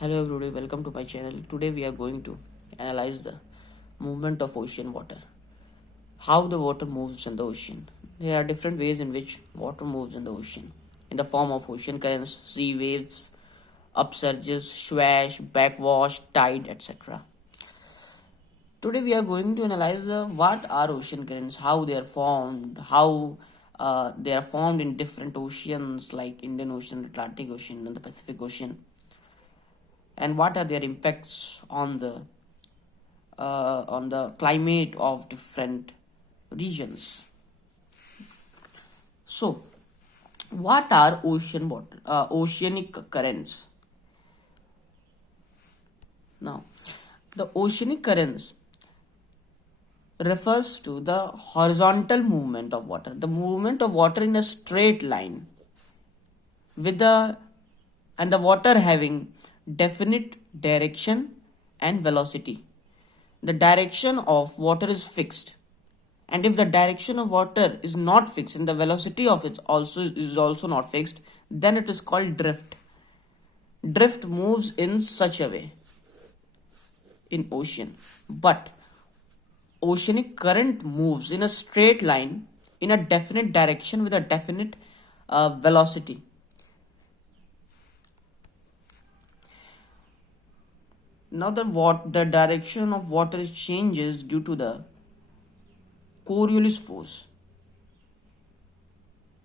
Hello everybody, welcome to my channel. Today we are going to analyze the movement of ocean water. How the water moves in the ocean. There are different ways in which water moves in the ocean. In the form of ocean currents, sea waves, upsurges, swash, backwash, tide, etc. Today we are going to analyze what are ocean currents, how they are formed, how they are formed in different oceans like Indian Ocean, Atlantic Ocean, and the Pacific Ocean, and what are their impacts on the climate of different regions. So, what are oceanic currents? Now, the oceanic currents refers to the horizontal movement of water, the movement of water in a straight line with the water having definite direction and velocity. The direction of water is fixed, and if the direction of water is not fixed and the velocity of it also not fixed, then it is called drift. Drift moves in such a way in ocean, but oceanic current moves in a straight line in a definite direction with a definite velocity. Now the direction of water changes due to the Coriolis force.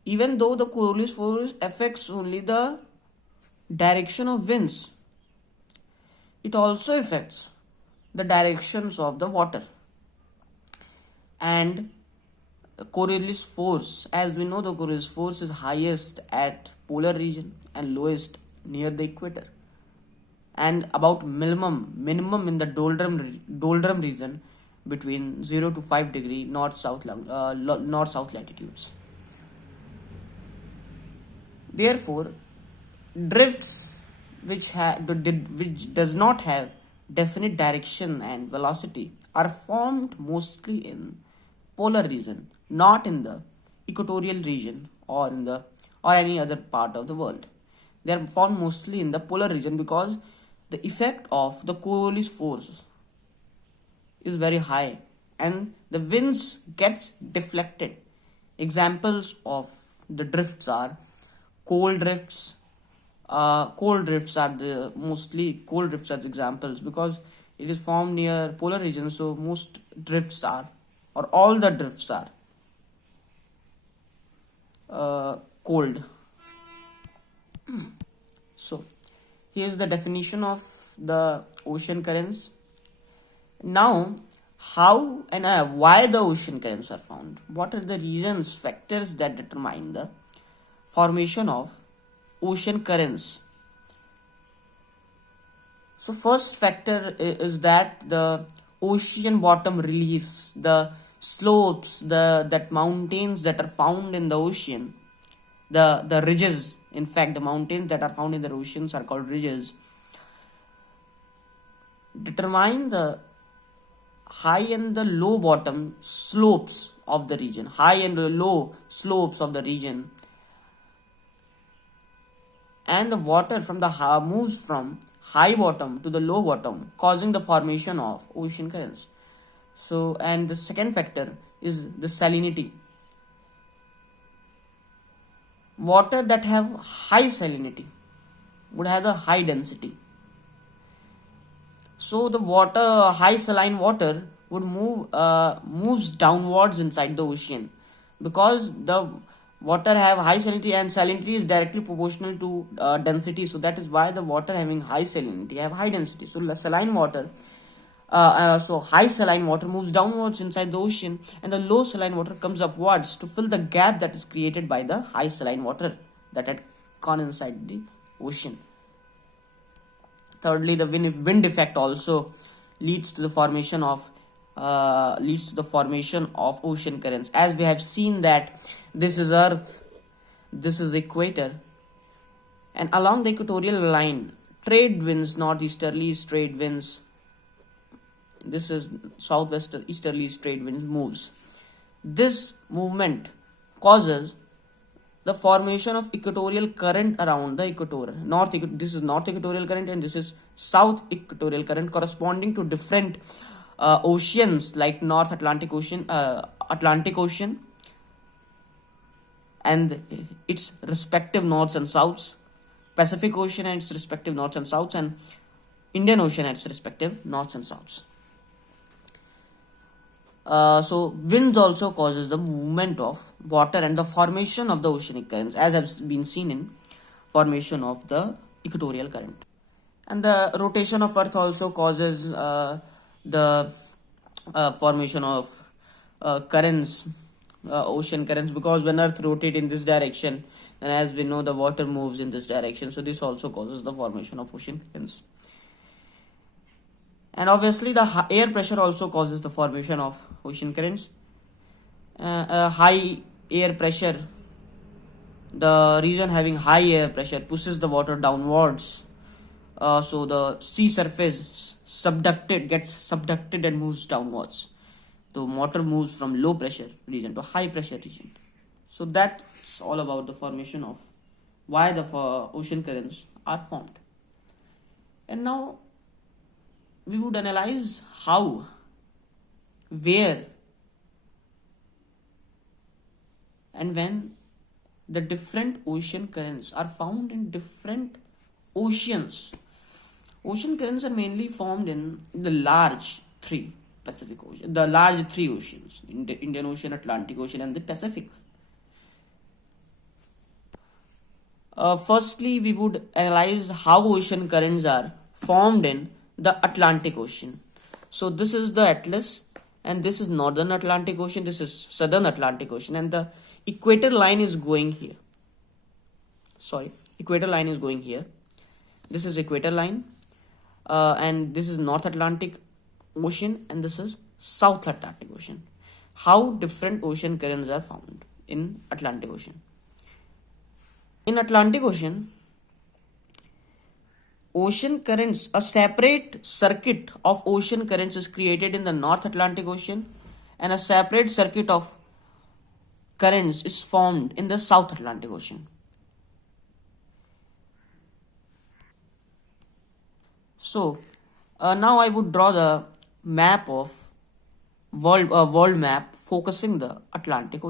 Even though the Coriolis force affects only the direction of winds, it also affects the directions of the water. And Coriolis force, as we know, the Coriolis force is highest at polar region and lowest near the equator, and about minimum in the doldrum region between 0 to 5 degree north south latitudes. Therefore, drifts which does not have definite direction and velocity are formed mostly in polar region, not in the equatorial region or any other part of the world. They are formed mostly in the polar region because the effect of the Coriolis force is very high and the winds gets deflected. Examples of the drifts are cold drifts. Cold drifts are the mostly cold drifts as examples because it is formed near polar region, so most drifts are, or all the drifts are cold. So here's the definition of the ocean currents. Now, how and why the ocean currents are found? What are the reasons, factors that determine the formation of ocean currents? So, first factor is that the ocean bottom reliefs, the slopes, that mountains that are found in the ocean, the ridges. In fact, the mountains that are found in the oceans are called ridges. Determine the high and the low bottom slopes of the region, high and low slopes of the region, and the water from the moves from high bottom to the low bottom, causing the formation of ocean currents. So, and the second factor is the salinity. Water that have high salinity would have a high density. So the high saline water would moves downwards inside the ocean because the water have high salinity and salinity is directly proportional to density. So that is why the water having high salinity have high density. So saline water, so high saline water moves downwards inside the ocean, and the low saline water comes upwards to fill the gap that is created by the high saline water that had gone inside the ocean. Thirdly, the wind effect also leads to the formation of ocean currents. As we have seen that this is Earth, this is equator, and along the equatorial line, trade winds, northeasterly trade winds, this is southwesterly trade winds moves. This movement causes the formation of equatorial current around the equator. This is north equatorial current and this is south equatorial current, corresponding to different oceans like North Atlantic Ocean and its respective norths and souths, Pacific Ocean and its respective norths and souths, and Indian Ocean and its respective norths and souths. So winds also causes the movement of water and the formation of the oceanic currents, as has been seen in formation of the equatorial current. And the rotation of Earth also causes the formation of currents, ocean currents, because when Earth rotates in this direction, then as we know the water moves in this direction. So this also causes the formation of ocean currents. And obviously the air pressure also causes the formation of ocean currents. High air pressure, the region having high air pressure pushes the water downwards. So the sea surface gets subducted and moves downwards. The water moves from low pressure region to high pressure region. So that's all about the formation of why the ocean currents are formed. And now we would analyze how, where, and when the different ocean currents are found in different oceans. Ocean currents are mainly formed in the large three oceans: Indian Ocean, Atlantic Ocean, and the Pacific. Firstly, we would analyze how ocean currents are formed in the Atlantic Ocean. So this is the Atlas, and this is Northern Atlantic Ocean, this is Southern Atlantic Ocean, and the equator line is going here. Equator line is going here. This is equator line, and this is North Atlantic Ocean, and this is South Atlantic Ocean. How different ocean currents are found in Atlantic Ocean. In Atlantic Ocean, a separate circuit of ocean currents is created in the North Atlantic Ocean, and a separate circuit of currents is formed in the South Atlantic Ocean. So now I would draw the map of world map focusing the Atlantic Ocean.